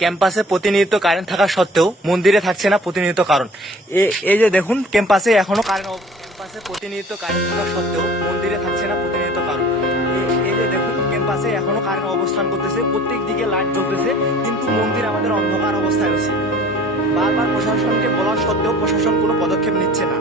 ক্যাম্পাসে প্রতিনিয়ত কারেন্ট থাকা সত্ত্বেও মন্দিরে থাকছে না প্রতিনিয়ত কারণ এই যে দেখুন ক্যাম্পাসে এখনো ক্যাম্পাসে প্রতিনিয়ত কারেন্ট থাকা সত্ত্বেও মন্দিরে থাকছে না প্রতিনিয়ত কারণ এই যে দেখুন ক্যাম্পাসে এখনো কারেন্ট অবস্থান করতেছে, প্রত্যেক দিকে লাইট জ্বলতেছে, কিন্তু মন্দির আমাদের অন্ধকার অবস্থায় আছে। বারবার প্রশাসনকে বলার সত্ত্বেও প্রশাসন কোনো পদক্ষেপ নিচ্ছে না।